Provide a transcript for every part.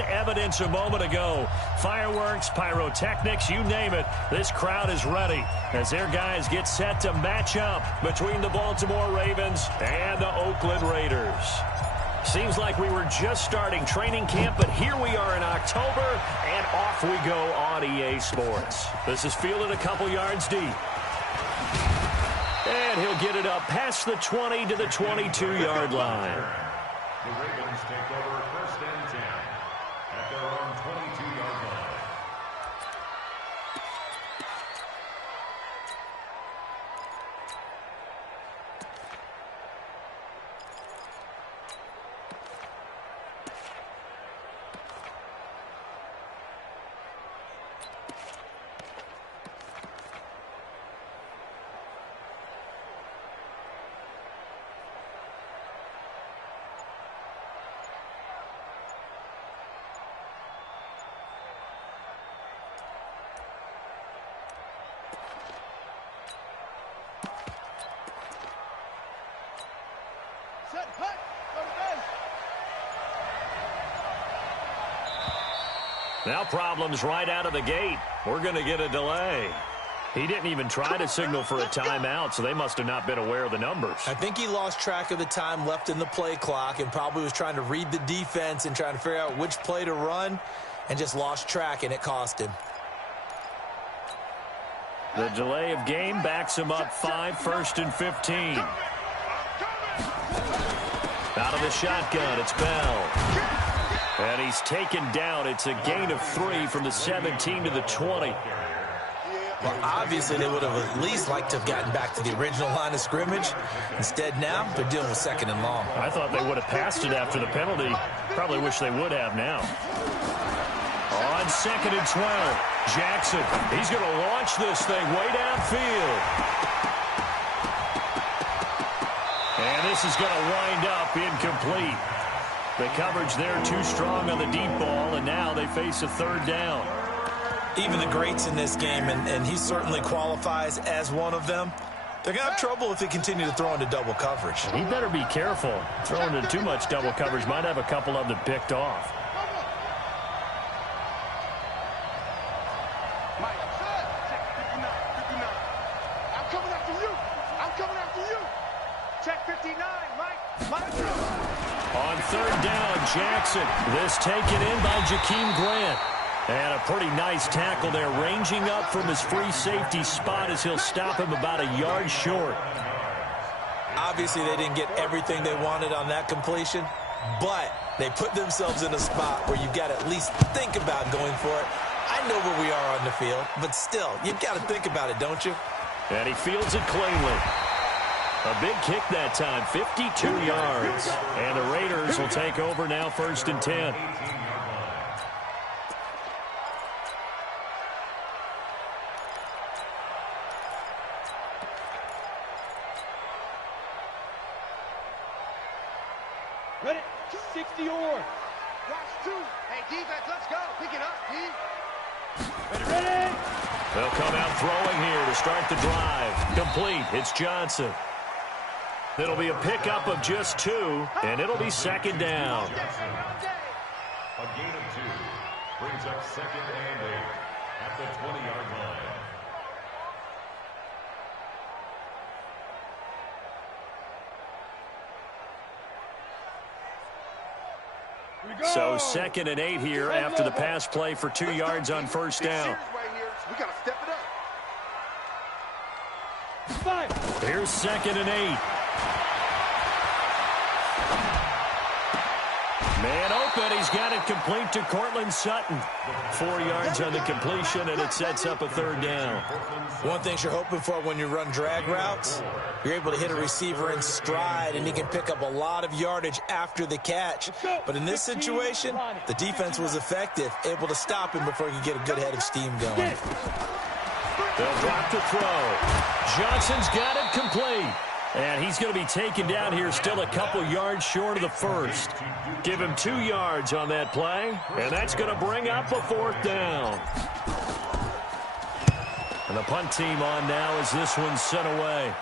fan evidence a moment ago. Fireworks, pyrotechnics, you name it. This crowd is ready as their guys get set to match up between the Baltimore Ravens and the Oakland Raiders. Seems like we were just starting training camp, but here we are in October, and off we go on EA Sports. This is fielded a couple yards deep. And he'll get it up past the 20 to the 22-yard line. The Ravens take over first and 10 at their own 22-yard line. Now problems right out of the gate. We're going to get a delay. He didn't even try to signal for a timeout, so they must have not been aware of the numbers. I think he lost track of the time left in the play clock and probably was trying to read the defense and trying to figure out which play to run and just lost track, and it cost him. The delay of game backs him up 5, 1st and 15. Out of the shotgun, it's Bell. And he's taken down. It's a gain of 3 from the 17 to the 20. Well, obviously, they would have at least liked to have gotten back to the original line of scrimmage. Instead, now, they're dealing with 2nd and long. I thought they would have passed it after the penalty. Probably wish they would have now. On 2nd and 12, Jackson. He's going to launch this thing way downfield. And this is going to wind up incomplete. The coverage there too strong on the deep ball, and now they face a 3rd down. Even the greats in this game, and he certainly qualifies as one of them, they're going to have trouble if they continue to throw into double coverage. He better be careful. Throwing into too much double coverage might have a couple of them picked off. I'm coming after you. I'm coming after you. Check 59, Mike. On 3rd down, Jackson. This taken in by Jakeem Grant. And a pretty nice tackle there, ranging up from his free safety spot as he'll stop him about a yard short. Obviously, they didn't get everything they wanted on that completion, but they put themselves in a spot where you've got to at least think about going for it. I know where we are on the field, but still, you've got to think about it, don't you? And he fields it cleanly. A big kick that time, 52 yards. And the Raiders will take over now, 1st and 10. Ready? 60 or. Watch 2. Hey, defense, let's go. Pick it up, D. Ready? They'll come out throwing here to start the drive. Complete. It's Johnson. It'll be a pickup of just 2, and it'll be 2nd down. A gain of 2 brings up 2nd and 8 at the 20-yard line. So 2nd and 8 here after the pass play for 2 yards on 1st down. We got to step it up. Here's 2nd and 8. Man open, he's got it complete to Cortland Sutton. 4 yards on the completion, and it sets up a 3rd down. One thing you're hoping for when you run drag routes, you're able to hit a receiver in stride, and he can pick up a lot of yardage after the catch. But in this situation, the defense was effective, able to stop him before he could get a good head of steam going. They'll drop the throw. Johnson's got it complete. And he's going to be taken down here still a couple yards short of the 1st. Give him 2 yards on that play, and that's going to bring up a 4th down. And the punt team on now as this one's sent away.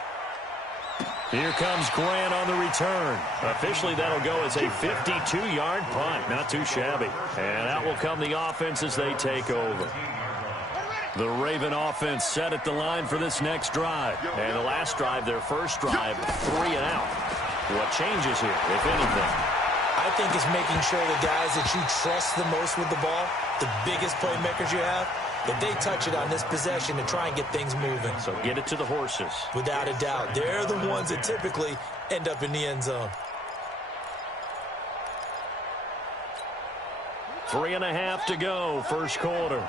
Here comes Grant on the return. Officially, that'll go as a 52-yard punt. Not too shabby. And out will come the offense as they take over. The Raven offense set at the line for this next drive. And the last drive, their first drive, 3 and out. What changes here, if anything? I think it's making sure the guys that you trust the most with the ball, the biggest playmakers you have, that they touch it on this possession to try and get things moving. So get it to the horses. Without a doubt. They're the ones that typically end up in the end zone. 3.5 to go, first quarter.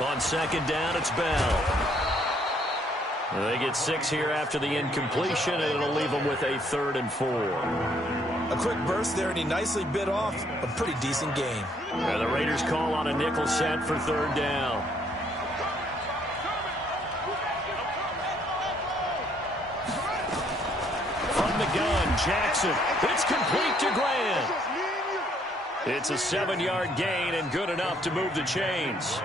On second down, it's Bell. They get 6 here after the incompletion, and it'll leave them with a 3rd and 4. A quick burst there, and he nicely bit off a pretty decent game. And the Raiders call on a nickel set for 3rd down. From the gun, Jackson. It's complete to Grant. It's a 7-yard gain and good enough to move the chains.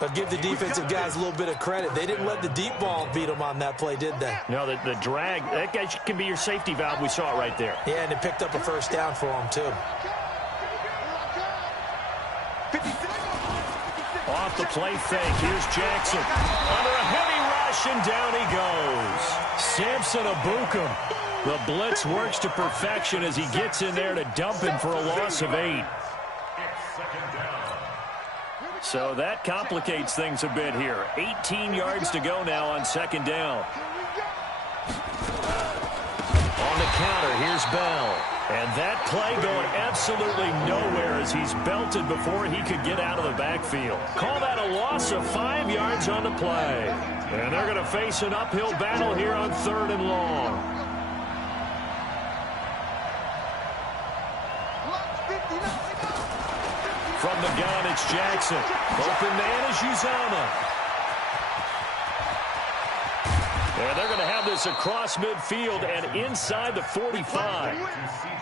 But give the defensive guys a little bit of credit. They didn't let the deep ball beat them on that play, did they? No, the drag, that guy can be your safety valve. We saw it right there. Yeah, and it picked up a first down for them, too. Off the play fake, here's Jackson. Under a heavy rush, and down he goes. Samson Abukum. The blitz works to perfection as he gets in there to dump him for a loss of 8. So that complicates things a bit here. 18 yards to go now on second down. On the counter, here's Bell. And that play going absolutely nowhere as he's belted before he could get out of the backfield. Call that a loss of 5 yards on the play. And they're going to face an uphill battle here on 3rd and long. From the gun, it's Jackson. Open man is Uzama. And they're going to have this across midfield and inside the 45.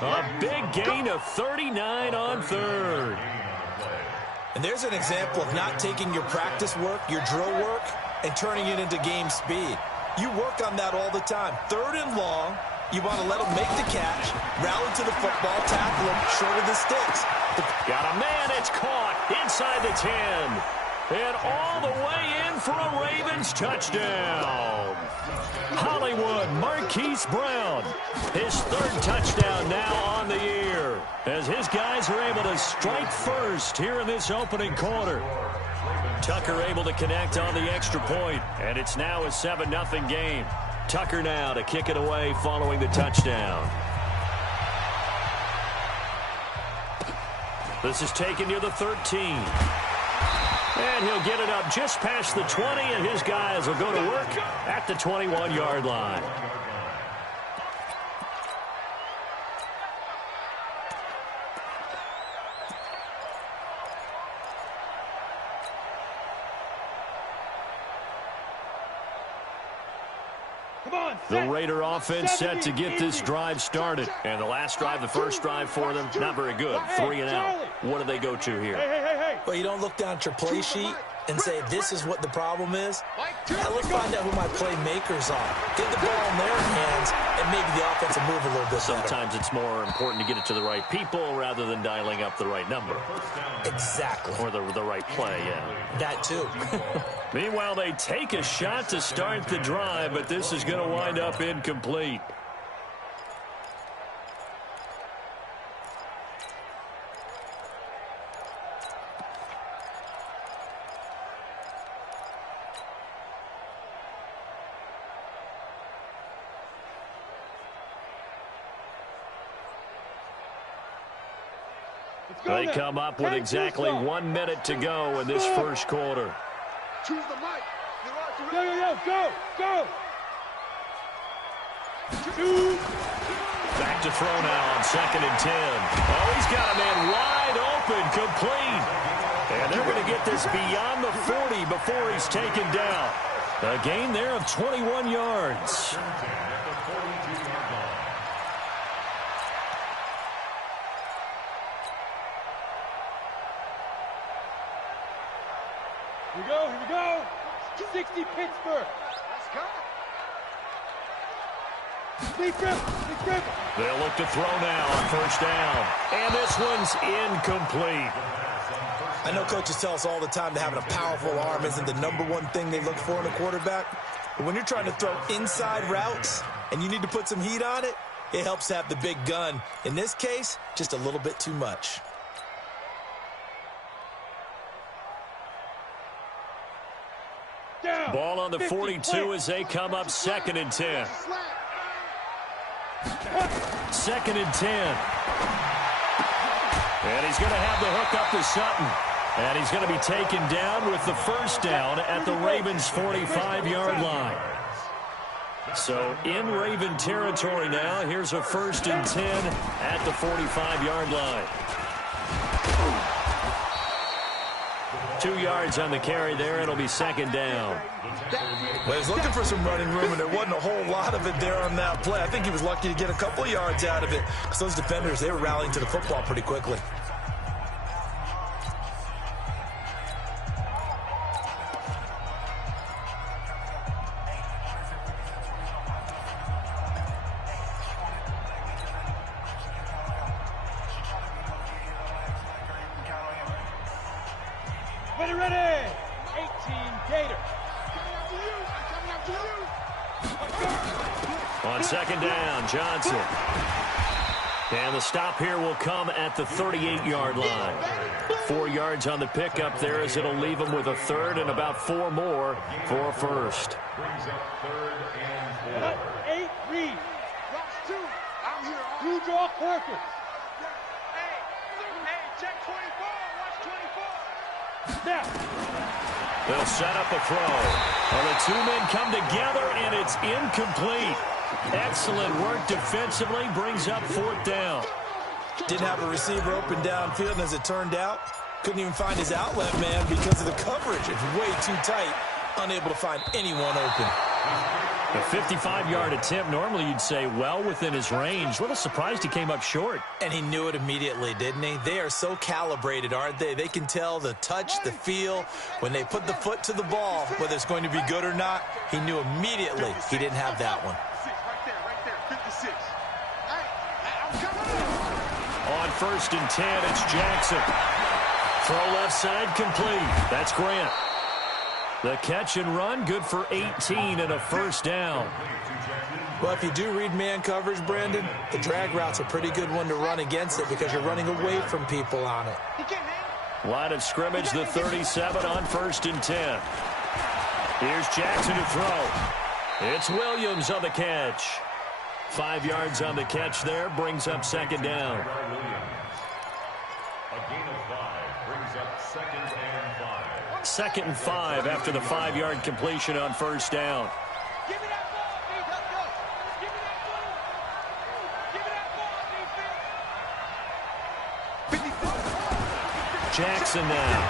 A big gain of 39 on 3rd. And there's an example of not taking your practice work, your drill work, and turning it into game speed. You work on that all the time. 3rd and long, you want to let them make the catch, rally to the football, tackle them, short of the sticks. Got a man, it's caught inside the 10. And all the way in for a Ravens touchdown. Hollywood Marquise Brown, his 3rd touchdown now on the year, as his guys are able to strike first here in this opening quarter. Tucker able to connect on the extra point, and it's now a 7-0 game. Tucker now to kick it away following the touchdown. This is taken near the 13. And he'll get it up just past the 20, and his guys will go to work at the 21-yard line. The Raider offense set to get this drive started. And the last drive, the first drive for them, not very good. 3 and out. What do they go to here? Well, you don't look down at your play sheet and say, this is what the problem is. Now let's find out who my playmakers are. Get the ball in their hands, and maybe the offense will move a little bit Sometimes better. it's more important to get it to the right people rather than dialing up the right number. Exactly. Or the right play, yeah. That too. Meanwhile, they take a shot to start the drive, but this is going to wind up incomplete. They come up with exactly 1 minute to go in this first quarter. Choose the mic. Go. Back to throw now on 2nd and 10. Oh, he's got a man wide open, complete. And they're going to get this beyond the 40 before he's taken down. A gain there of 21 yards. Here we go. 60 Pittsburgh. Let's go. Deep grip. They'll look to throw now on first down. And this one's incomplete. I know coaches tell us all the time that having a powerful arm isn't the #1 thing they look for in a quarterback. But when you're trying to throw inside routes and you need to put some heat on it, it helps to have the big gun. In this case, just a little bit too much. Down. Ball on the 42 as they come up 2nd and 10. 2nd and 10. And he's going to have the hook up to Sutton. And he's going to be taken down with the first down at the Ravens' 45-yard line. So in Raven territory now, here's a 1st and 10 at the 45-yard line. 2 yards on the carry there. It'll be 2nd down. Well, he's looking for some running room, and there wasn't a whole lot of it there on that play. I think he was lucky to get a couple of yards out of it because those defenders, they were rallying to the football pretty quickly. Ready. 18 Gators. On 2nd down, Johnson. And the stop here will come at the 38-yard line. 4 yards on the pickup there as it'll leave him with a 3rd and about 4 more for a 1st. 8 read. You draw Corker. Hey, check 24. Watch 24. Now. They'll set up a throw. Well, the 2 men come together, and it's incomplete. Excellent work defensively, brings up 4th down. Didn't have a receiver open downfield, and as it turned out, couldn't even find his outlet man because of the coverage. It's way too tight, unable to find anyone open. A 55-yard attempt, normally you'd say well within his range. A little surprised he came up short. And he knew it immediately, didn't he? They are so calibrated, aren't they? They can tell the touch, the feel. When they put the foot to the ball, whether it's going to be good or not, he knew immediately he didn't have that one. Right there, 56. On 1st and 10, it's Jackson. Throw left side complete. That's Grant. The catch and run, good for 18 and a 1st down. Well, if you do read man coverage, Brandon, the drag route's a pretty good one to run against it because you're running away from people on it. Line of scrimmage, the 37 on 1st and 10. Here's Jackson to throw. It's Williams on the catch. 5 yards on the catch there, brings up 2nd down. A gain of 5 brings up 2nd and 5. 2nd and 5 after the 5-yard completion on 1st down. Give me that ball, Steve. Let's go. Give me that ball. Give me that ball, defense. Jackson now.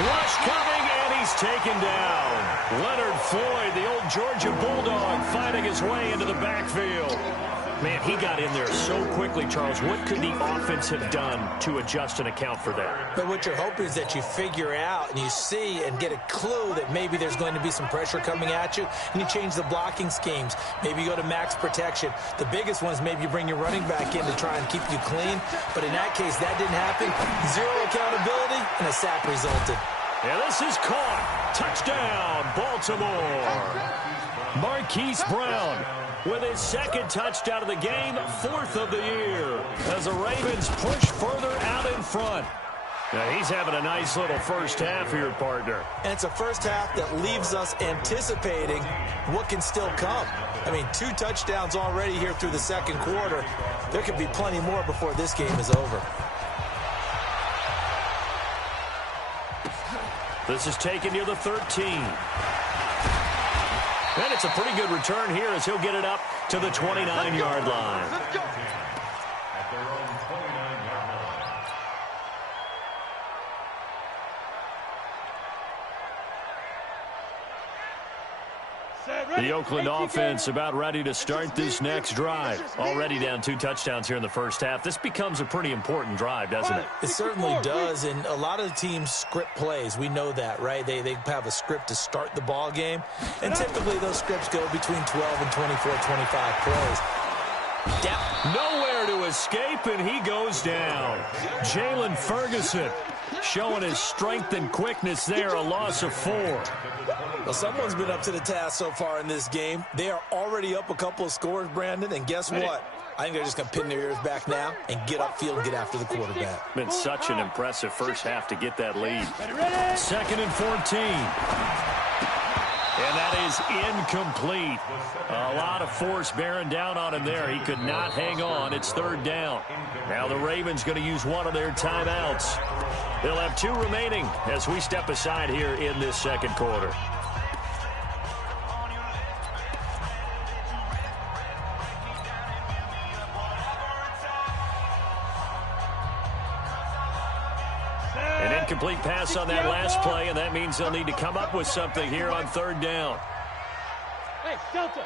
Rush coming, and he's taken down. Leonard Floyd, the old Georgia Bulldog, fighting his way into the backfield. Man, he got in there so quickly, Charles. What could the offense have done to adjust and account for that? But what you're hoping is that you figure out and you see and get a clue that maybe there's going to be some pressure coming at you, and you change the blocking schemes. Maybe you go to max protection. The biggest one is maybe you bring your running back in to try and keep you clean. But in that case, that didn't happen. Zero accountability, and a sack resulted. And this is caught. Touchdown, Baltimore. Marquise Brown with his 2nd touchdown of the game, 4th of the year, as the Ravens push further out in front. Now, he's having a nice little first half here, partner. And it's a first half that leaves us anticipating what can still come. I mean, 2 touchdowns already here through the 2nd quarter. There could be plenty more before this game is over. This is taken near the 13. And it's a pretty good return here as he'll get it up to the 29-yard line. At their own 29-yard line. Set. The Oakland offense about ready to start this next drive. Already down 2 touchdowns here in the first half. This becomes a pretty important drive, doesn't it? It certainly does, and a lot of the teams script plays. We know that, right? They have a script to start the ball game, and typically those scripts go between 12 and 24, 25 plays. Down. Nowhere to escape, and he goes down. Jalen Ferguson showing his strength and quickness there, a loss of 4. Well, someone's been up to the task so far in this game. They are already up a couple of scores, Brandon, and guess what? I think they're just going to pin their ears back now and get upfield and get after the quarterback. Been such an impressive first half to get that lead. 2nd and 14. And that is incomplete. A lot of force bearing down on him there. He could not hang on. It's 3rd down. Now the Ravens going to use one of their timeouts. They'll have 2 remaining as we step aside here in this second quarter. An incomplete pass on that last play, and that means they'll need to come up with something here on 3rd down. Hey, Delta.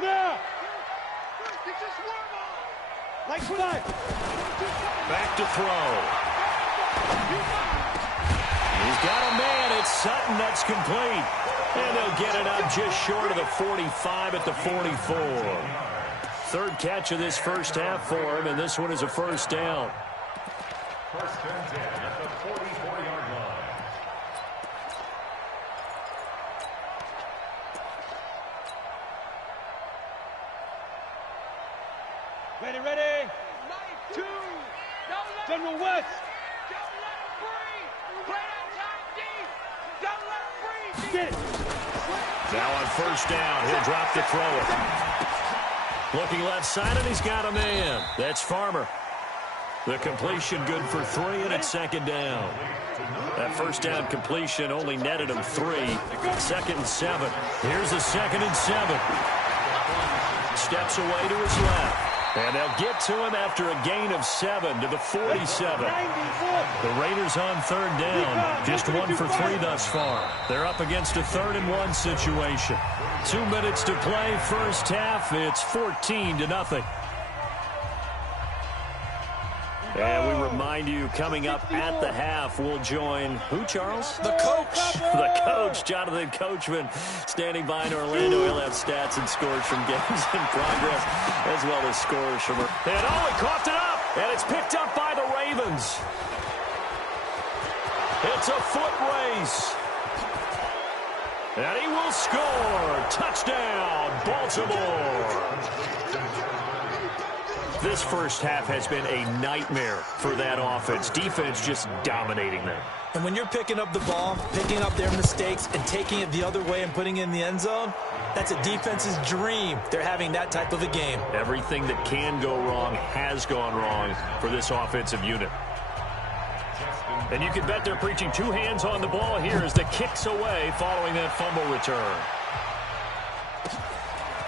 Now. Like 5. Back to throw. He's got a man. It's Sutton. That's complete. And they'll get it up just short of the 45 at the 44. 3rd catch of this first half for him, and this one is a 1st down. 1st and 10 at the 44-yard line. Ready. 2. General West. Don't let him breathe. Play on time, D. Don't let him breathe. Get it. Now on 1st down, he'll drop to throw it. Looking left side, and he's got a man. That's Farmer. The completion good for 3, and it's 2nd down. That 1st down completion only netted him 3. 2nd and 7. Here's a 2nd and 7. Steps away to his left. And they'll get to him after a gain of 7 to the 47. The Raiders on 3rd down. Just 1 for 3 thus far. They're up against a 3rd and 1 situation. 2 minutes to play, first half. It's 14-0. And we remind you, coming up at the half, we'll join who, Charles? The coach. The coach, Jonathan Coachman, standing by in Orlando. He'll have stats and scores from games in progress, as well as scores from her. And he coughed it up, and it's picked up by the Ravens. It's a foot race. And he will score. Touchdown, Baltimore. This first half has been a nightmare for that offense. Defense just dominating them. And when you're picking up the ball, picking up their mistakes, and taking it the other way and putting it in the end zone, that's a defense's dream. They're having that type of a game. Everything that can go wrong has gone wrong for this offensive unit. And you can bet they're preaching 2 hands on the ball here as the kick's away following that fumble return.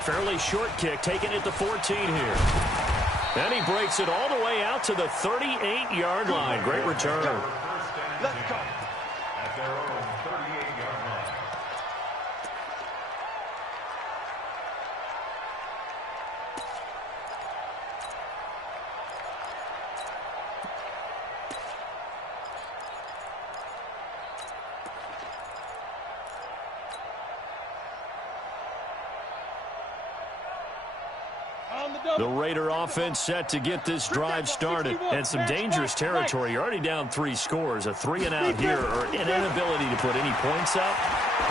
Fairly short kick, taken at the 14 here. And he breaks it all the way out to the 38-yard line. Great return. Let's go. At their own 38-yard line. The Raider offense set to get this drive started. And some dangerous territory. You're already down 3 scores. A 3-and-out here, or an inability to put any points up.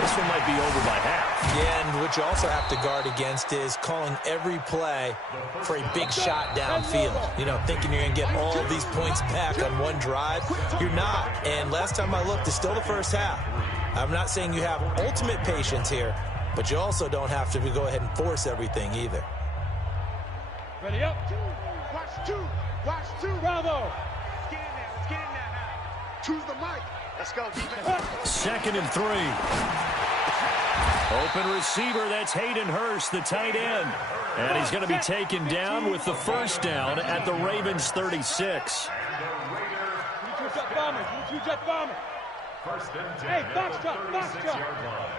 This one might be over by half. Yeah, and what you also have to guard against is calling every play for a big shot downfield. You know, thinking you're going to get all of these points back on one drive. You're not. And last time I looked, it's still the first half. I'm not saying you have ultimate patience here, but you also don't have to go ahead and force everything either. Ready up. Watch 2. Watch 2. Bravo. Let's get in there. Let's get in there now. Choose the mic. Let's go, defense. 2nd and 3. Open receiver. That's Hayden Hurst, the tight end. And he's going to be taken down with the 1st down at the Ravens 36. Jet bomber. Jet bomber. 1st and 10 Hey, at box the drop, box drop. 36-yard line.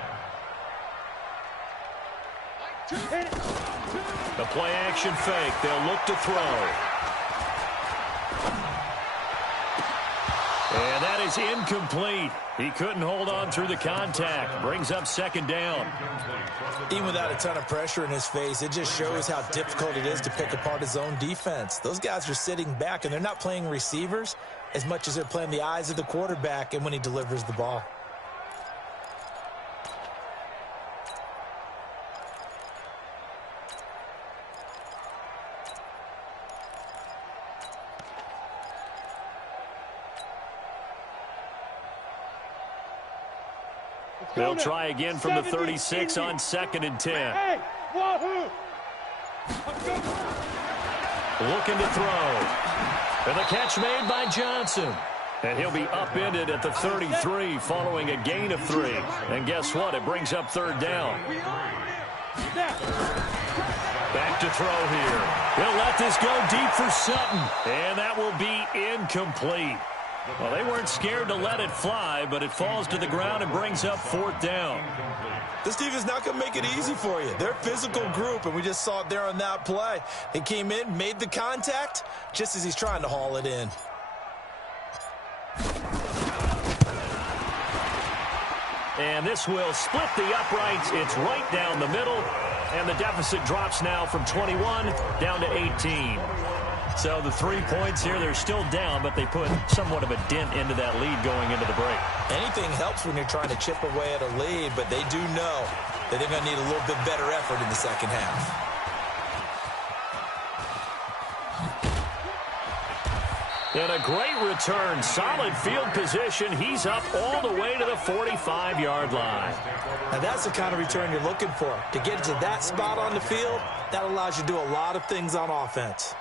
The play action fake. They'll look to throw. And that is incomplete. He couldn't hold on through the contact. Brings up second down. Even without a ton of pressure in his face, it just shows how difficult it is to pick apart his own defense. Those guys are sitting back, and they're not playing receivers as much as they're playing the eyes of the quarterback and when he delivers the ball. They'll try again from the 36 on 2nd and 10. Looking to throw. And the catch made by Johnson. And he'll be upended at the 33 following a gain of 3. And guess what? It brings up 3rd down. Back to throw here. He'll let this go deep for Sutton. And that will be incomplete. Well, they weren't scared to let it fly, but it falls to the ground and brings up 4th down. This team is not going to make it easy for you. They're a physical group, and we just saw it there on that play. He came in, made the contact, just as he's trying to haul it in. And this will split the uprights. It's right down the middle, and the deficit drops now from 21 down to 18. So the 3 points here, they're still down, but they put somewhat of a dent into that lead going into the break. Anything helps when you're trying to chip away at a lead, but they do know that they're going to need a little bit better effort in the second half. And a great return, solid field position. He's up all the way to the 45-yard line. Now that's the kind of return you're looking for. To get to that spot on the field, that allows you to do a lot of things on offense.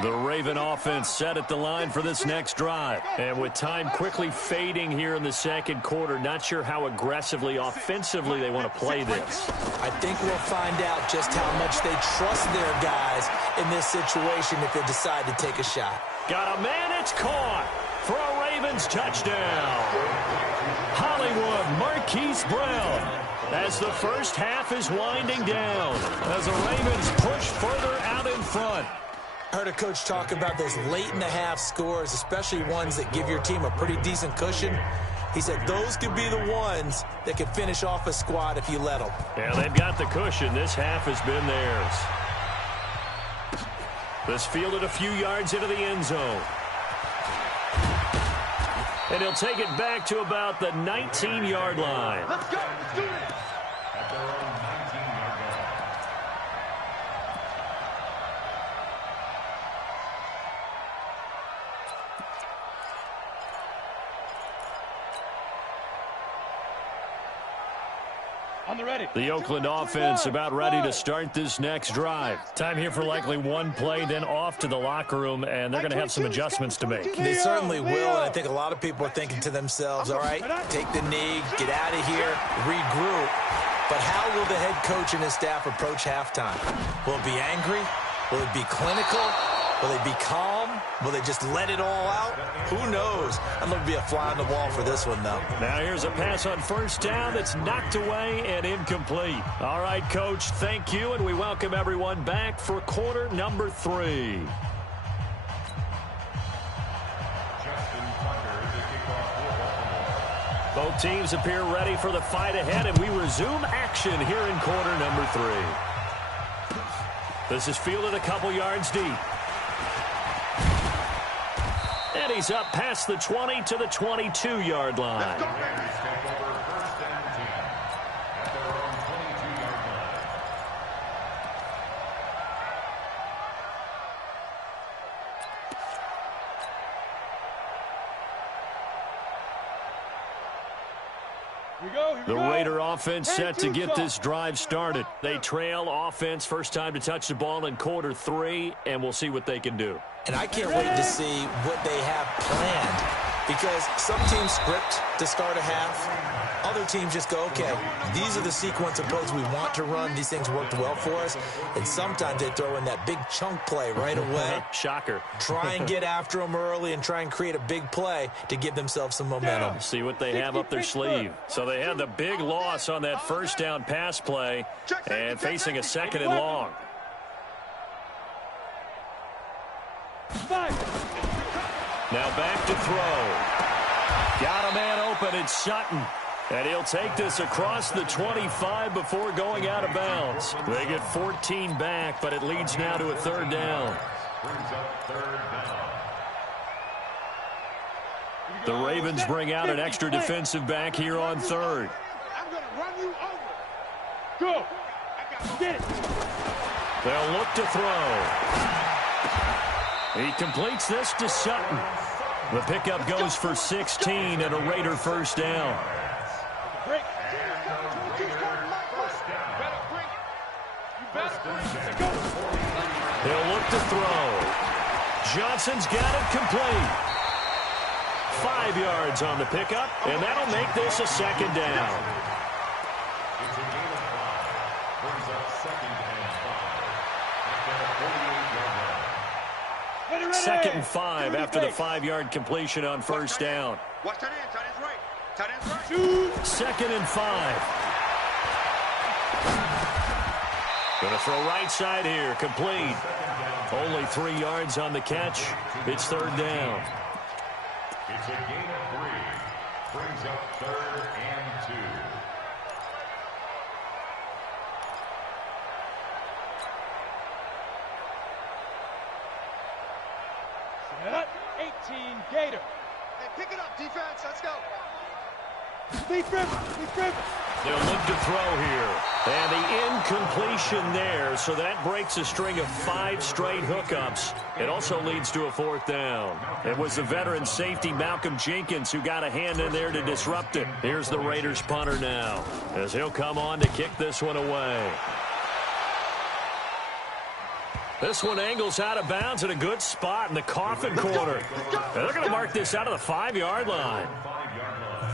The Raven offense set at the line for this next drive. And with time quickly fading here in the second quarter, not sure how aggressively, offensively they want to play this. I think we'll find out just how much they trust their guys in this situation if they decide to take a shot. Got a man, it's caught for a Ravens touchdown. Hollywood Marquise Brown as the first half is winding down as the Ravens push further out in front. I heard a coach talk about those late-in-the-half scores, especially ones that give your team a pretty decent cushion. He said those could be the ones that could finish off a squad if you let them. Yeah, they've got the cushion. This half has been theirs. This fielded a few yards into the end zone. And he'll take it back to about the 19-yard line. Let's go. Let's do it. At their own 19-yard line. On the ready. The Oakland offense about ready to start this next drive. Time here for likely one play, then off to the locker room, and they're going to have some adjustments to make. They certainly will, and I think a lot of people are thinking to themselves, all right, take the knee, get out of here, regroup. But how will the head coach and his staff approach halftime? Will it be angry? Will it be clinical? Will they be calm? Will they just let it all out? Who knows? I'm going to be a fly on the wall for this one, though. Now here's a pass on first down that's knocked away and incomplete. All right, Coach, thank you, and we welcome everyone back for quarter number 3. Both teams appear ready for the fight ahead, and we resume action here in quarter number 3. This is fielded a couple yards deep. And he's up past the 20 to the 22-yard line. The Raider offense set to get this drive started. They trail offense first time to touch the ball in quarter 3, and we'll see what they can do. And I can't wait to see what they have planned Because some teams script to start a half. Other teams just go, okay, these are the sequence of plays we want to run. These things worked well for us. And sometimes they throw in that big chunk play right away. Shocker. Try and get after them early and try and create a big play to give themselves some momentum. See what they have up their sleeve. So they had the big loss on that first down pass play and facing a second and long. Now back to throw. Got a man open. It's Sutton. And he'll take this across the 25 before going out of bounds. They get 14 back, but it leads now to a third down. The Ravens bring out an extra defensive back here on third. I'm going to run you over. Go. Get it. They'll look to throw. He completes this to Sutton. The pickup goes for 16 and a Raider first down. He'll look to throw. Johnson's got it complete. 5 yards on the pickup, and that'll make this a second down. It's a gain of 5. Brings up second and 5. After a 48-yard run. Second and 5 after the 5-yard completion on first down. Watch tight end. Tight end's right. Tight end's right. Second and 5. Going to throw right side here. Complete. Only 3 yards on the catch. It's third down. It's a gain of 3. Brings up third and 2. Set up. 18 Gator. Hey, pick it up, defense. Let's go. Leaf river. They'll look to throw here. And the incompletion there, so that breaks a string of 5 straight hookups. It also leads to a fourth down. It was the veteran safety Malcolm Jenkins who got a hand in there to disrupt it. Here's the Raiders punter now, as he'll come on to kick this one away. This one angles out of bounds at a good spot in the coffin corner. And they're going to mark this out of the 5-yard line.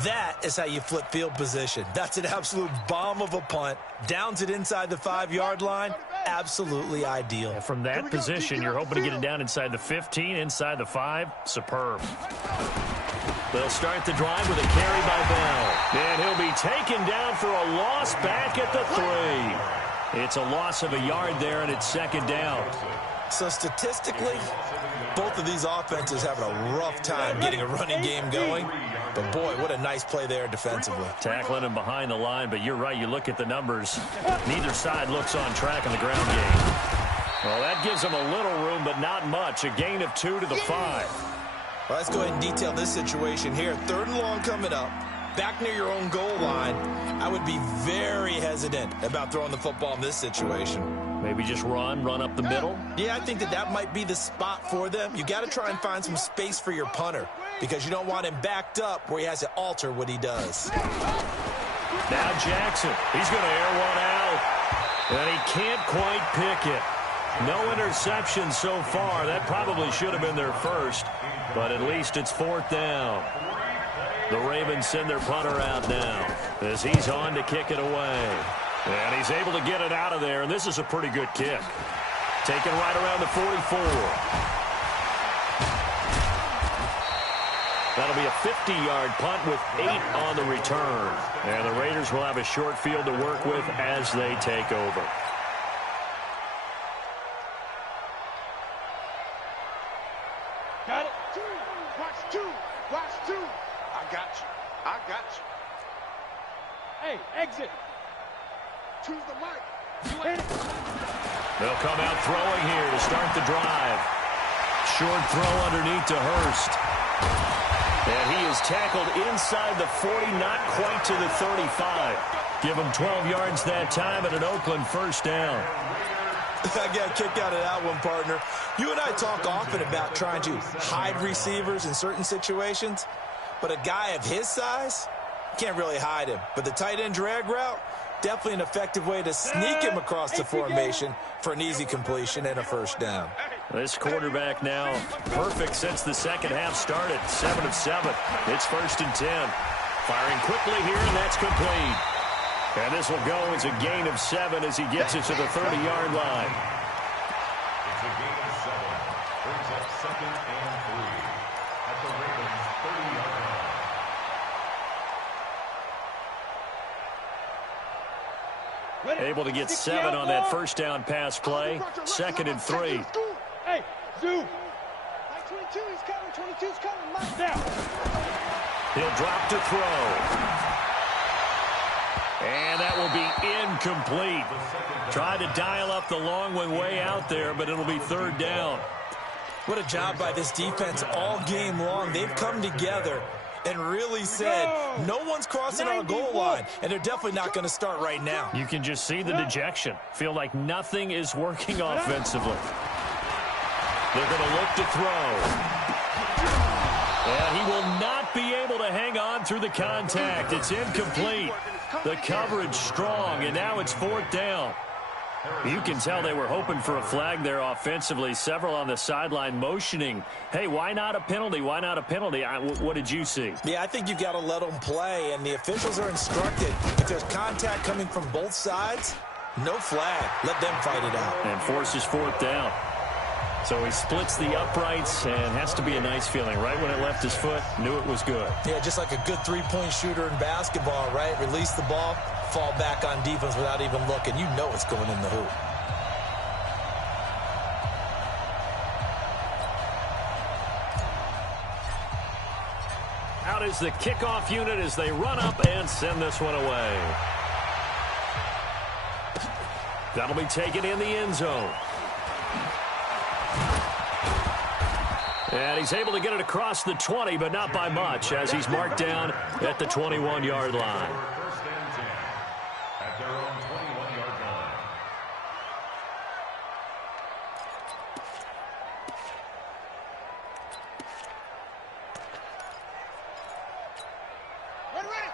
That is how you flip field position. That's an absolute bomb of a punt. Downs it inside the 5-yard line. Absolutely ideal. And from that position, you're hoping to get it down inside the 15, inside the 5. Superb. They'll start the drive with a carry by Bell. And he'll be taken down for a loss back at the 3. It's a loss of a yard there, and it's second down. So statistically, both of these offenses having a rough time getting a running game going. But, boy, what a nice play there defensively. Tackling him behind the line, but you're right. You look at the numbers. Neither side looks on track in the ground game. Well, that gives them a little room, but not much. A gain of 2 to the 5. Well, let's go ahead and detail this situation here. Third and long coming up. Back near your own goal line. I would be very hesitant about throwing the football in this situation. Maybe just run up the middle? Yeah, I think that might be the spot for them. You got to try and find some space for your punter because you don't want him backed up where he has to alter what he does. Now Jackson, he's going to air one out, and he can't quite pick it. No interception so far. That probably should have been their first, but at least it's fourth down. The Ravens send their punter out now as he's on to kick it away. And he's able to get it out of there, and this is a pretty good kick. Taken right around the 44. That'll be a 50-yard punt with 8 on the return. And the Raiders will have a short field to work with as they take over. Got it. Watch two. I got you. Hey, exit. Choose the mic. Hit it. They'll come out throwing here to start the drive. Short throw underneath to Hurst. And he is tackled inside the 40, not quite to the 35. Give him 12 yards that time and an Oakland first down. I got a kick out of that one, partner. You and I talk often about trying to hide receivers in certain situations, but a guy of his size, can't really hide him. But the tight end drag route, definitely an effective way to sneak him across the formation for an easy completion and a first down. Hey. This quarterback now perfect since the second half started. 7 of 7. It's 1st and 10. Firing quickly here, and that's complete. And this will go as a gain of 7 as he gets it to the 30-yard line. It's a gain of 7. Brings up 2nd and 3 at the Ravens' 30-yard line. Able to get 7 on that first down pass play. 2nd and 3. Hey, Zoo. 22, he's coming. 22's coming. Lock down. He'll drop to throw. And that will be incomplete. Tried to dial up the long one way out there, but it'll be 3rd down. What a job by this defense all game long. They've come together and really said, no one's crossing our goal line, and they're definitely not going to start right now. You can just see the dejection. Feel like nothing is working offensively. They're going to look to throw. And he will not be able to hang on through the contact. It's incomplete. The coverage strong, and now it's 4th down. You can tell they were hoping for a flag there offensively. Several on the sideline motioning, hey, why not a penalty? Why not a penalty? What did you see? Yeah, I think you've got to let them play, and the officials are instructed. If there's contact coming from both sides, no flag. Let them fight it out. And forces 4th down. So he splits the uprights, and has to be a nice feeling. Right when it left his foot, knew it was good. Yeah, just like a good three-point shooter in basketball, right? Release the ball, fall back on defense without even looking. You know it's going in the hoop. Out is the kickoff unit as they run up and send this one away. That'll be taken in the end zone. And he's able to get it across the 20, but not by much, as he's marked down at the 21-yard line. First and 10 at their own 21-yard line.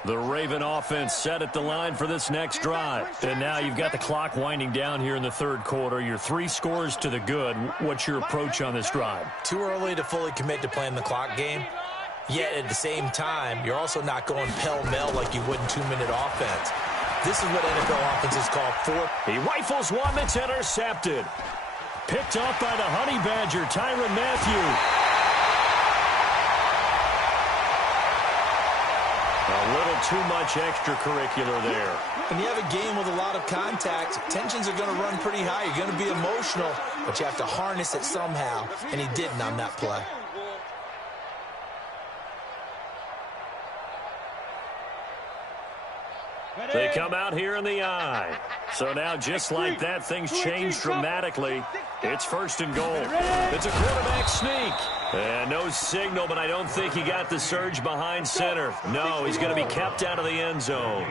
The Raven offense set at the line for this next drive. And now you've got the clock winding down here in the 3rd quarter. You're 3 scores to the good. What's your approach on this drive? Too early to fully commit to playing the clock game. Yet at the same time, you're also not going pell-mell like you would in 2-minute offense. This is what NFL offenses call 4. He rifles one that's intercepted. Picked off by the Honey Badger, Tyrann Mathieu. A little too much extracurricular there. When you have a game with a lot of contact, tensions are going to run pretty high. You're going to be emotional, but you have to harness it somehow, and he didn't on that play. They come out here in the eye. So now, just like that, things change dramatically. It's 1st and goal. It's a quarterback sneak. And no signal, but I don't think he got the surge behind center. No, he's going to be kept out of the end zone.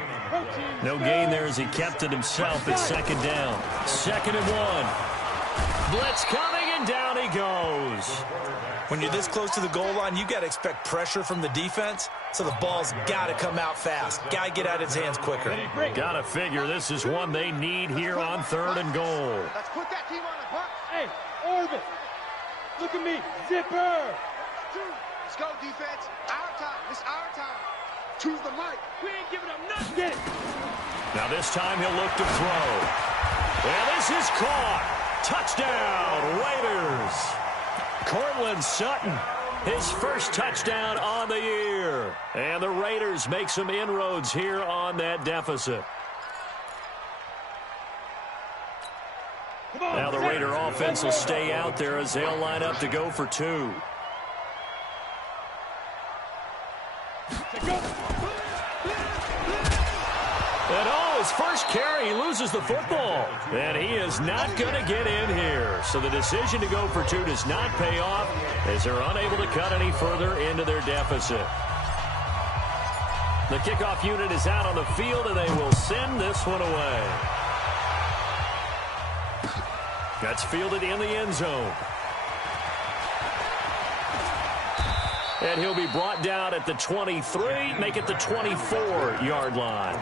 No gain there as he kept it himself at 2nd down. 2nd and 1. Blitz coming, and down he goes. When you're this close to the goal line, you got to expect pressure from the defense, so the ball's got to come out fast. Got to get out of his hands quicker. Got to figure this is one they need here on 3rd and goal. Let's put that team on the box. Hey, Orbit, look at me. Zipper. Let's go, defense. Our time. It's our time. Choose the mic. We ain't giving up nothing. Get it. Now this time he'll look to throw. And this is caught. Touchdown, Raiders. Cortland Sutton, his first touchdown on the year. And the Raiders make some inroads here on that deficit. Now the Raider offense will stay out there as they'll line up to go for 2. And his first carry, he loses the football. And he is not going to get in here. So the decision to go for 2 does not pay off as they're unable to cut any further into their deficit. The kickoff unit is out on the field, and they will send this one away. That's fielded in the end zone. And he'll be brought down at the 23, make it the 24-yard line.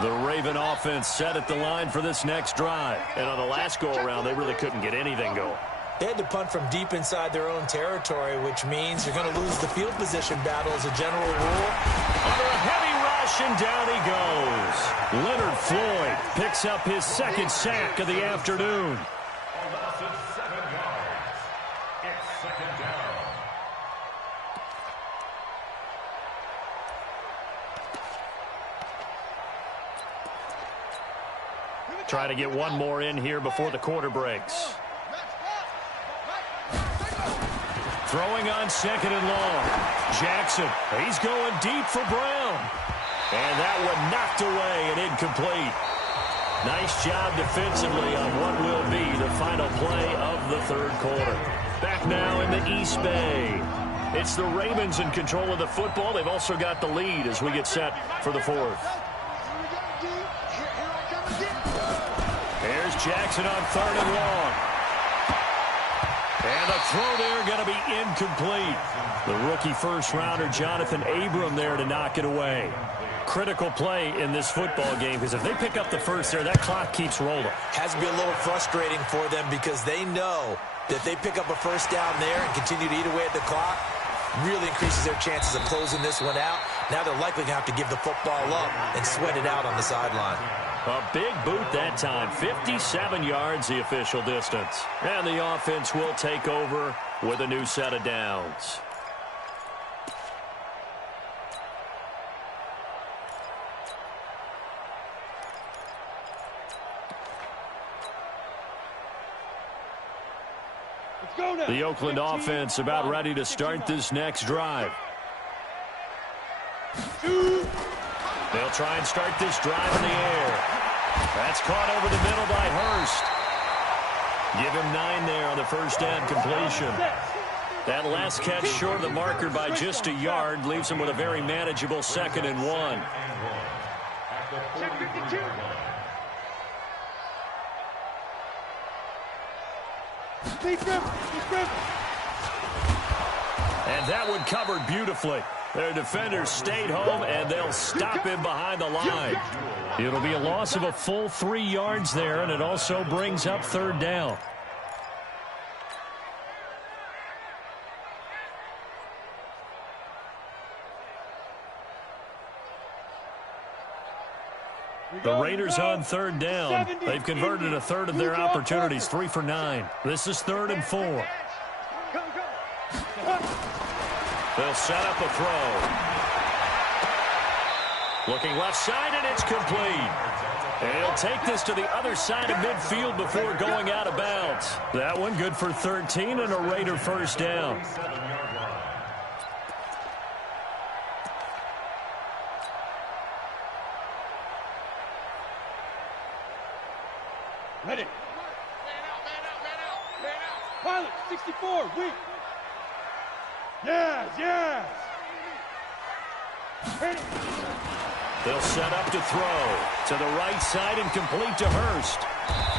The Raven offense set at the line for this next drive. And on the last go-around, they really couldn't get anything going. They had to punt from deep inside their own territory, which means you're going to lose the field position battle as a general rule. Under a heavy rush, and down he goes. Leonard Floyd picks up his second sack of the afternoon. A loss of 7 yards. It's second down. Try to get one more in here before the quarter breaks. Throwing on second and long. Jackson, he's going deep for Brown. And that one knocked away and incomplete. Nice job defensively on what will be the final play of the third quarter. Back now in the East Bay. It's the Ravens in control of the football. They've also got the lead as we get set for the fourth. Here's Jackson on third and long. And a throw there going to be incomplete. The rookie first-rounder Jonathan Abram there to knock it away. Critical play in this football game because if they pick up the first there, that clock keeps rolling. Has to be a little frustrating for them because they know that they pick up a first down there and continue to eat away at the clock, really increases their chances of closing this one out. Now they're likely going to have to give the football up and sweat it out on the sideline. A big boot that time. 57 yards the official distance. And the offense will take over with a new set of downs. The Oakland offense about ready to start this next drive. They'll try and start this drive in the air. That's caught over the middle by Hurst. Give him 9 there on the first down completion. That last catch short of the marker by just a yard leaves him with a very manageable 2nd and 1. And that one covered beautifully. Their defenders stayed home, and they'll stop him behind the line. It'll be a loss of a full 3 yards there, and it also brings up third down. The Raiders on third down. They've converted a third of their opportunities, 3 for 9. This is 3rd and 4. They'll set up a throw. Looking left side, and it's complete. And he'll take this to the other side of midfield before going out of bounds. That one good for 13 and a Raider first down. Ready. Man out, man out, man out, man out. Pilot, 64, weak. Yes, yes. They'll set up to throw. To the right side and complete to Hurst.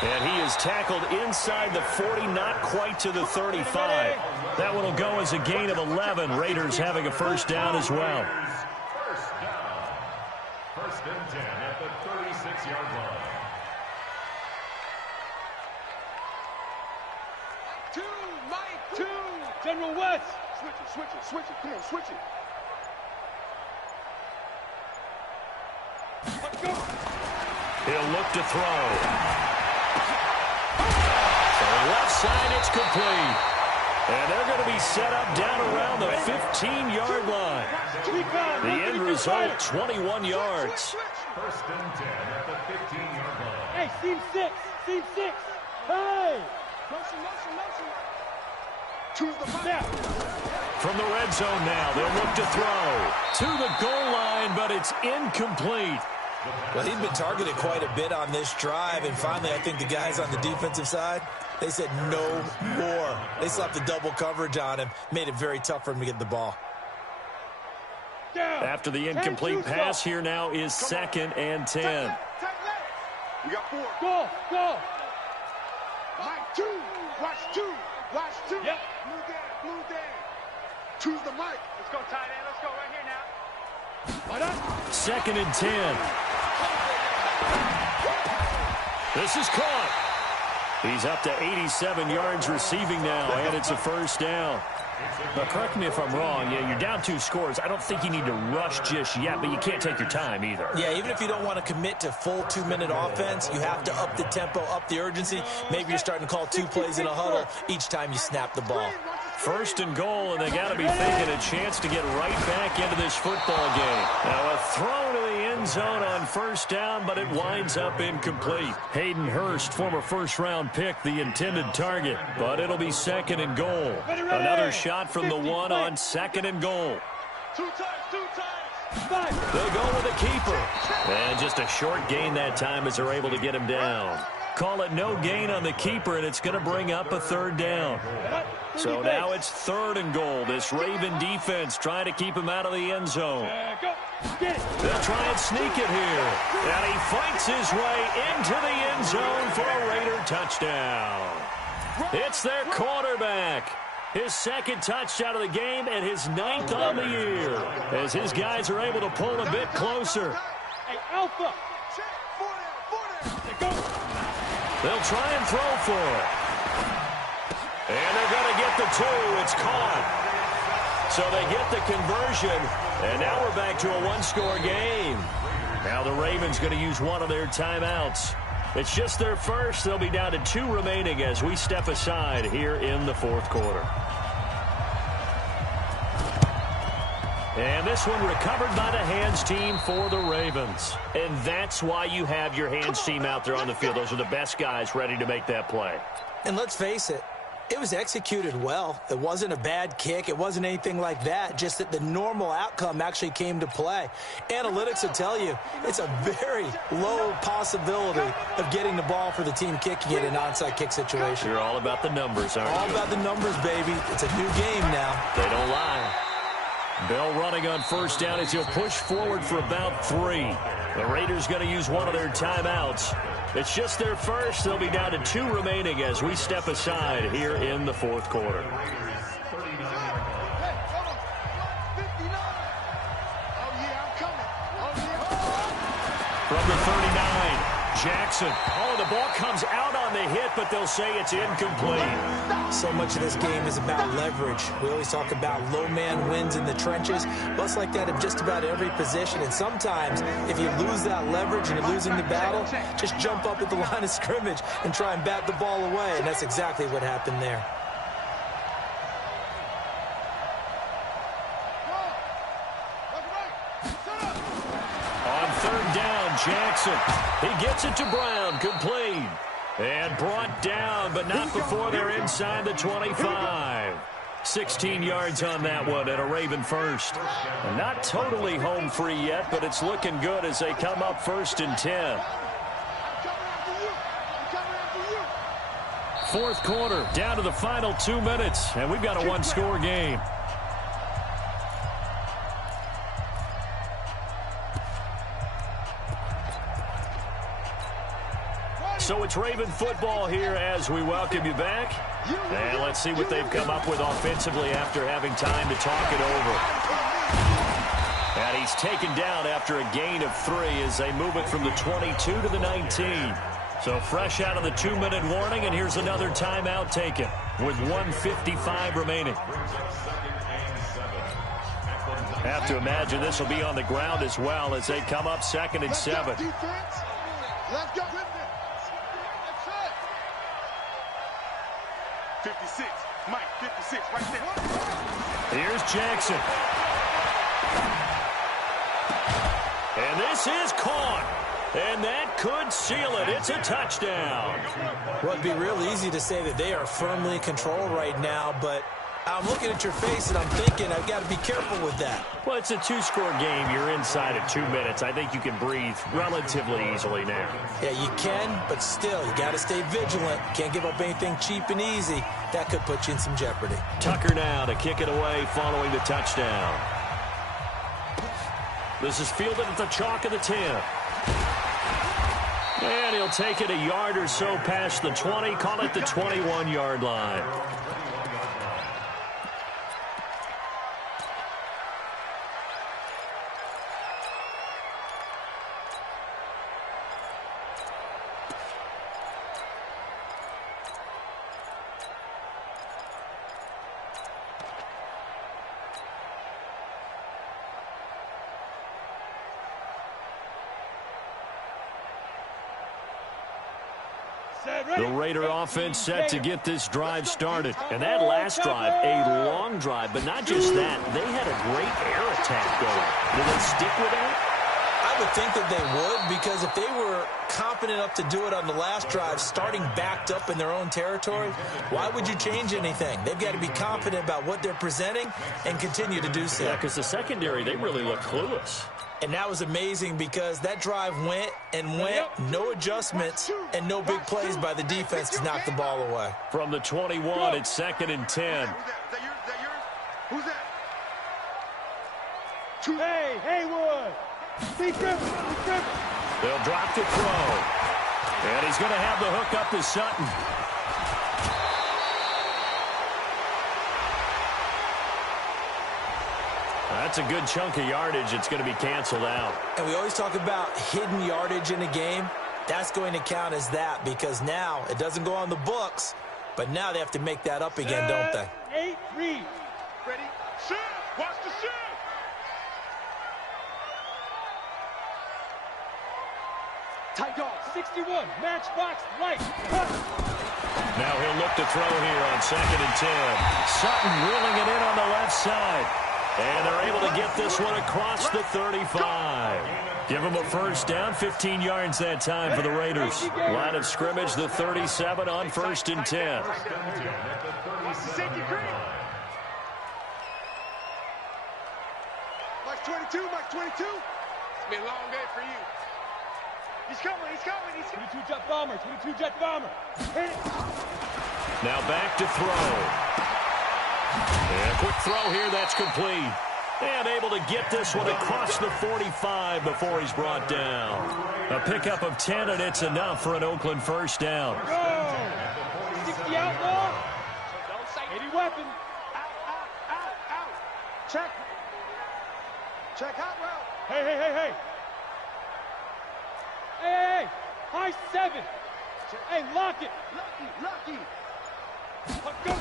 And he is tackled inside the 40, not quite to the 35. That one will go as a gain of 11. Raiders having a first down as well. First down. 1st and 10 at the 36-yard line. 2, Mike, 2. General West. Switch it. Come on, switch it. Let's go. He'll look to throw. To the left side, it's complete. And they're going to be set up down around the 15-yard line. The end result, 21 yards. 1st and 10 at the 15-yard line. Hey, team 6. Hey. Motion. Choose the back. From the red zone now, they'll look to throw. To the goal line, but it's incomplete. Well, he'd been targeted quite a bit on this drive, and finally I think the guys on the defensive side, they said no more. They slapped the double coverage on him, made it very tough for him to get the ball. After the incomplete pass, here now is 2nd and 10. We got 4. Go. Mike, 2. Watch 2. Yep. Blue down. Choose the mic. Let's go, tight end. Let's go right here now. 2nd and 10. This is caught. He's up to 87 yards receiving now, and it's a first down. Now, correct me if I'm wrong. Yeah, you're down 2 scores. I don't think you need to rush just yet, but you can't take your time either. Yeah, even if you don't want to commit to full 2-minute offense, you have to up the tempo, up the urgency. Maybe you're starting to call 2 plays in a huddle each time you snap the ball. 1st and goal, and they got to be thinking a chance to get right back into this football game. Now, a throw to the end zone on 1st down, but it winds up incomplete. Hayden Hurst, former first-round pick, the intended target, but it'll be 2nd and goal. Another shot from the 1 on 2nd and goal. 2 times. They go with a keeper. And just a short gain that time as they're able to get him down. Call it no gain on the keeper, and it's going to bring up a 3rd down. So now it's 3rd and goal. This Raven defense trying to keep him out of the end zone. They'll try and sneak it here. And he fights his way into the end zone for a Raider touchdown. It's their quarterback. His 2nd touchdown of the game and his 9th on the year. As his guys are able to pull a bit closer. Hey, Alpha. They'll try and throw for it. And they're going to get the 2. It's caught. So they get the conversion. And now we're back to a 1-score game. Now the Ravens going to use one of their timeouts. It's just their first. They'll be down to 2 remaining as we step aside here in the 4th quarter. And this one recovered by the hands team for the Ravens. And that's why you have your hands team out there on the field. Those are the best guys ready to make that play. And let's face it, it was executed well. It wasn't a bad kick. It wasn't anything like that. Just that the normal outcome actually came to play. Analytics will tell you it's a very low possibility of getting the ball for the team kicking it in an onside kick situation. You're all about the numbers, aren't you? All about the numbers, baby. It's a new game now. They don't lie. Bell running on 1st down as he'll push forward for about 3. The Raiders going to use one of their timeouts. It's just their first. They'll be down to 2 remaining as we step aside here in the 4th quarter. From the 39, Jackson. Oh, the ball comes out on the hit, but they'll say it's incomplete. So much of this game is about leverage. We always talk about low man wins in the trenches. Well, it's like that in just about every position. And sometimes, if you lose that leverage and you're losing the battle, just jump up at the line of scrimmage and try and bat the ball away. And that's exactly what happened there. On 3rd down, Jackson. He gets it to Brown, complete. And brought down, but not before they're inside the 25. 16 yards on that one and a Raven first. And not totally home free yet, but it's looking good as they come up 1st and 10. 4th quarter, down to the final 2 minutes, and we've got a 1-score game. So it's Raven football here as we welcome you back. And let's see what they've come up with offensively after having time to talk it over. And he's taken down after a gain of 3 as they move it from the 22 to the 19. So fresh out of the 2-minute warning, and here's another timeout taken with 1:55 remaining. Have to imagine this will be on the ground as well as they come up 2nd and 7. Let's go. 56, Mike, 56, right there. Here's Jackson. And this is caught. And that could seal it. It's a touchdown. Well, it'd be real easy to say that they are firmly in control right now, but I'm looking at your face and I'm thinking I've got to be careful with that. Well, it's a 2-score game. You're inside of 2 minutes. I think you can breathe relatively easily now. Yeah, you can, but still, you got to stay vigilant. Can't give up anything cheap and easy. That could put you in some jeopardy. Tucker now to kick it away following the touchdown. This is fielded at the chalk of the 10. And he'll take it a yard or so past the 20. Call it the 21-yard line. The Raider offense set to get this drive started. And that last drive, a long drive, but not just that. They had a great air attack going. Will they stick with that? I would think that they would, because if they were confident enough to do it on the last drive, starting backed up in their own territory, why would you change anything? They've got to be confident about what they're presenting and continue to do so. Yeah, because the secondary, they really look clueless. And that was amazing because that drive went and went, no adjustments, and no big plays by the defense to knock the ball away. From the 21, it's 2nd and 10. Is that yours? Who's that? Hey, Haywood! They'll drop to throw. And he's going to have the hook up to Sutton. That's a good chunk of yardage. It's going to be canceled out. And we always talk about hidden yardage in a game. That's going to count as that because now it doesn't go on the books, but now they have to make that up again, don't they? 8 read. Ready? Shoot! Watch the shoot! Tight dog, 61, matchbox, right. Now he'll look to throw here on 2nd and 10. Sutton reeling it in on the left side. And they're able to get this one across the 35. Give them a first down, 15 yards that time for the Raiders. Line of scrimmage, the 37 on 1st and 10. Mike 22, Mike 22. It's been a long day for you. He's coming. 22 jet bomber. Hit it. Now back to throw. And a quick throw here, that's complete. And able to get this one across the 45 before he's brought down. A pickup of 10, and it's enough for an Oakland first down. Go! 60 outlaw. 80 weapon. Out. Check hot route. Hey. Hey, high 7. Hey, lock it. Lucky. Go.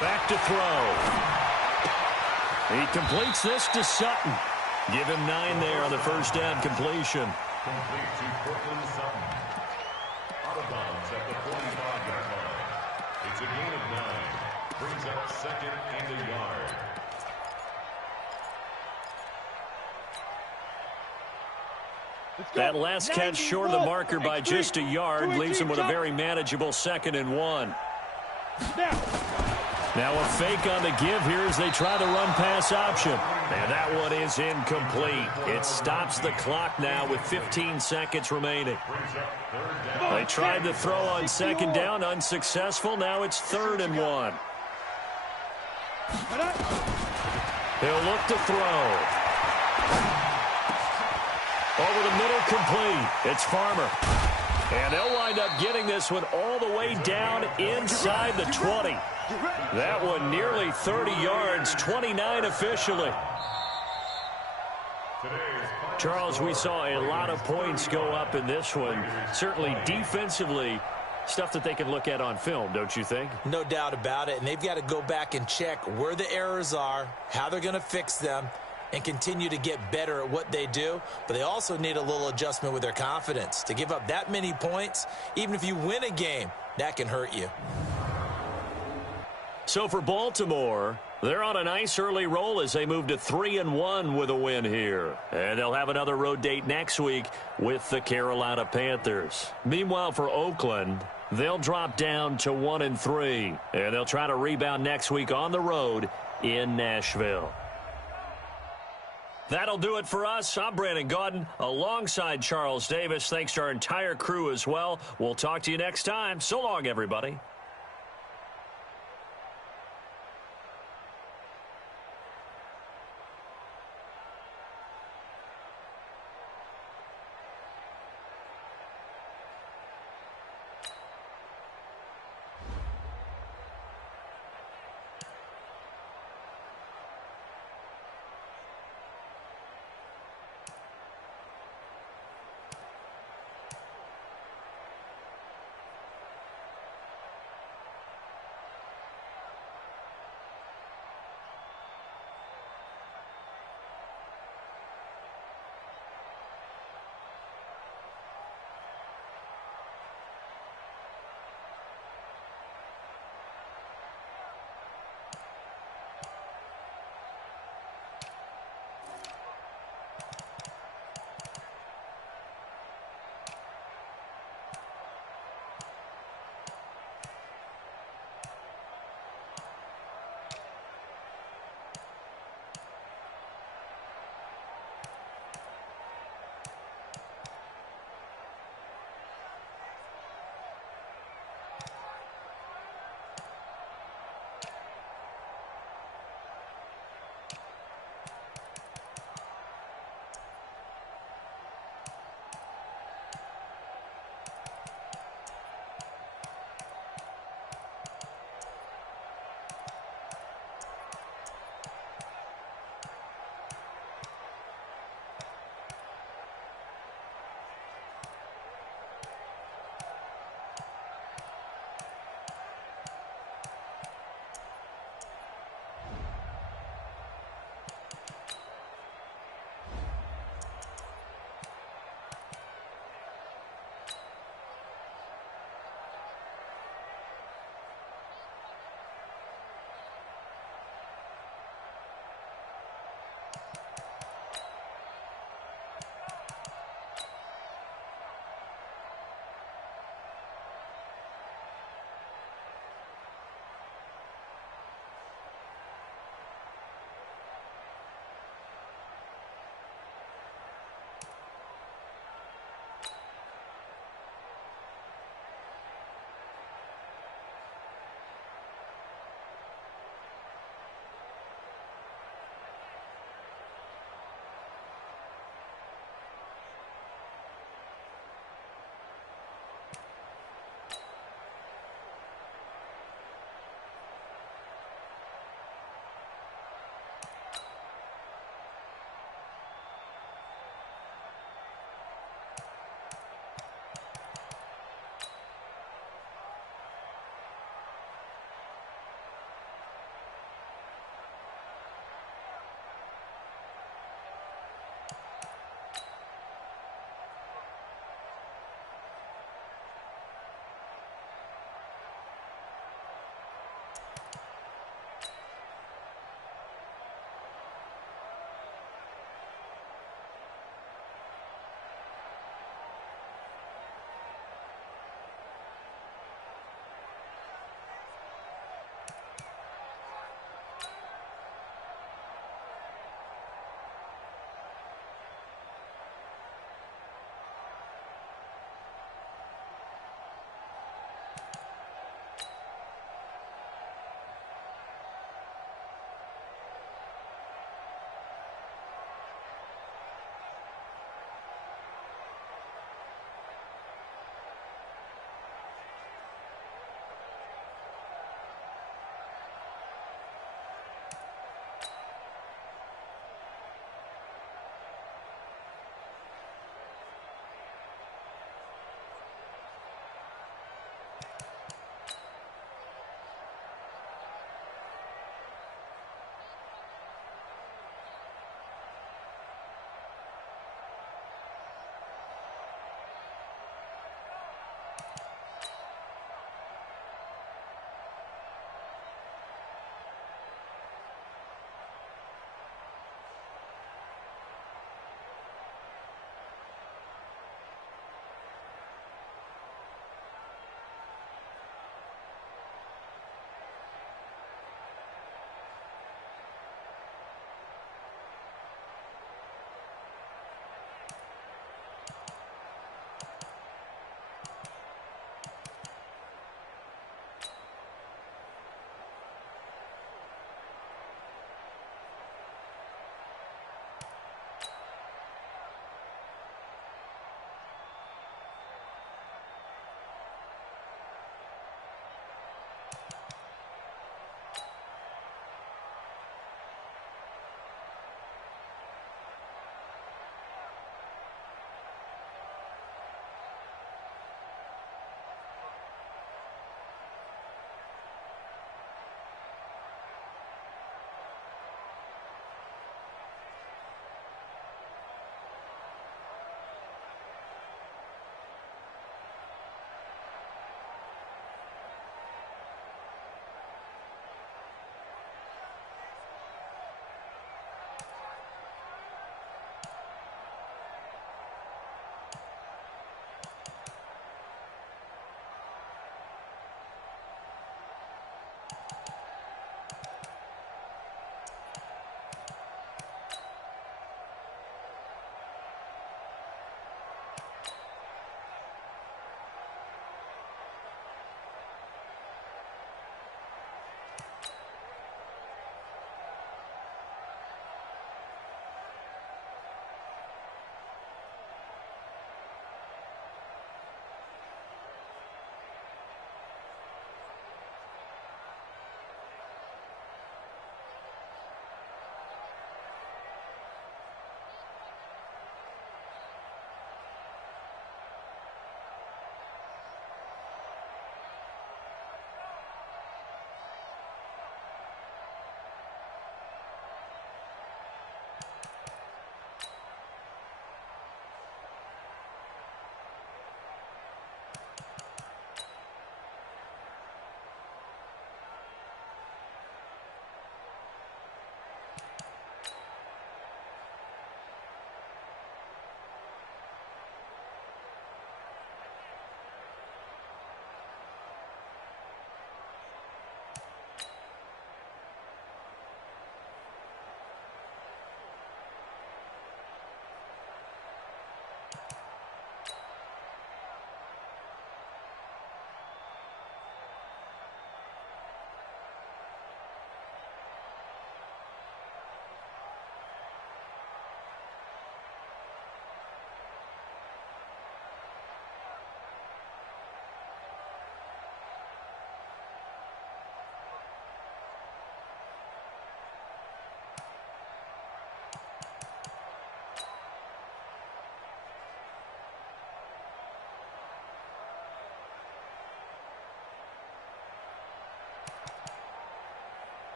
Back to throw. He completes this to Sutton. Give him 9 there on the first down completion. Complete to Cortland Sutton. Out of bounds at the 45-yard line. It's a gain of 9. Brings up 2nd and a yard. That last catch short of the marker by just a yard leaves him with a very manageable 2nd and 1. Now a fake on the give here as they try the run-pass option. And that one is incomplete. It stops the clock now with 15 seconds remaining. They tried to throw on 2nd down, unsuccessful. Now it's 3rd and 1. He'll look to throw. Over the middle, complete. It's Farmer. And they'll wind up getting this one all the way down inside the 20. That one nearly 30 yards, 29 officially. Charles, we saw a lot of points go up in this one. Certainly defensively, stuff that they can look at on film, don't you think? No doubt about it. And they've got to go back and check where the errors are, how they're going to fix them, and continue to get better at what they do. But they also need a little adjustment with their confidence. To give up that many points, even if you win a game, that can hurt you. So for Baltimore, they're on a nice early roll as they move to 3-1 with a win here. And they'll have another road date next week with the Carolina Panthers. Meanwhile, for Oakland, they'll drop down to 1-3. And they'll try to rebound next week on the road in Nashville. That'll do it for us. I'm Brandon Gaudin alongside Charles Davis. Thanks to our entire crew as well. We'll talk to you next time. So long, everybody.